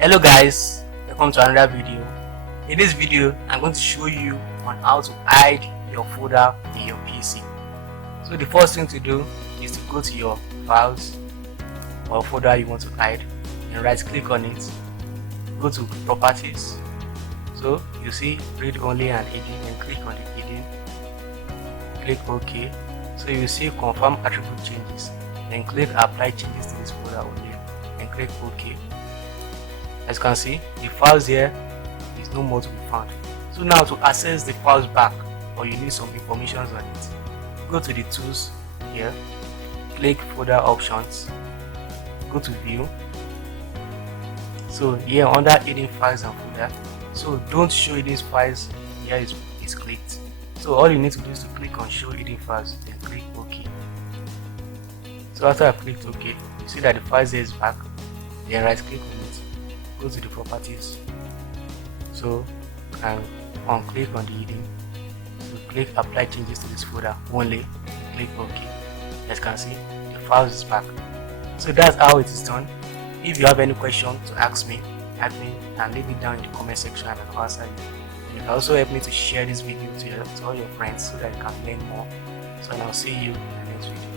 Hello guys, welcome to another video. In this video I'm going to show you on how to hide your folder in your PC. So the first thing to do is to go to your files or folder you want to hide and right click on it. Go to properties. So you see read only and hidden, and click on the hidden. Click OK. So you see confirm attribute changes, then click apply changes to this folder only and click OK. As you can see, the files here is no more to be found. So now to access the files back, or you need some information on it, go to the tools here, click folder options, go to view. So here under hidden files and folder, so don't show hidden files, here is clicked. So all you need to do is to click on show hidden files, then click OK. So after I've clicked OK, you see that the files here is back, then right click on it, go to the properties, so and click on the hidden, so click apply changes to this folder only, click OK. As you can see, the files is back. So that's how it is done. If you have any question to ask me and leave it down in the comment section and I'll answer you. You can also help me to share this video to all your friends so that you can learn more. So I'll see you in the next video.